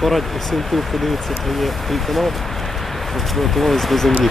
Порадь по тим, подивитися твій канал, щоб готувалися до землі.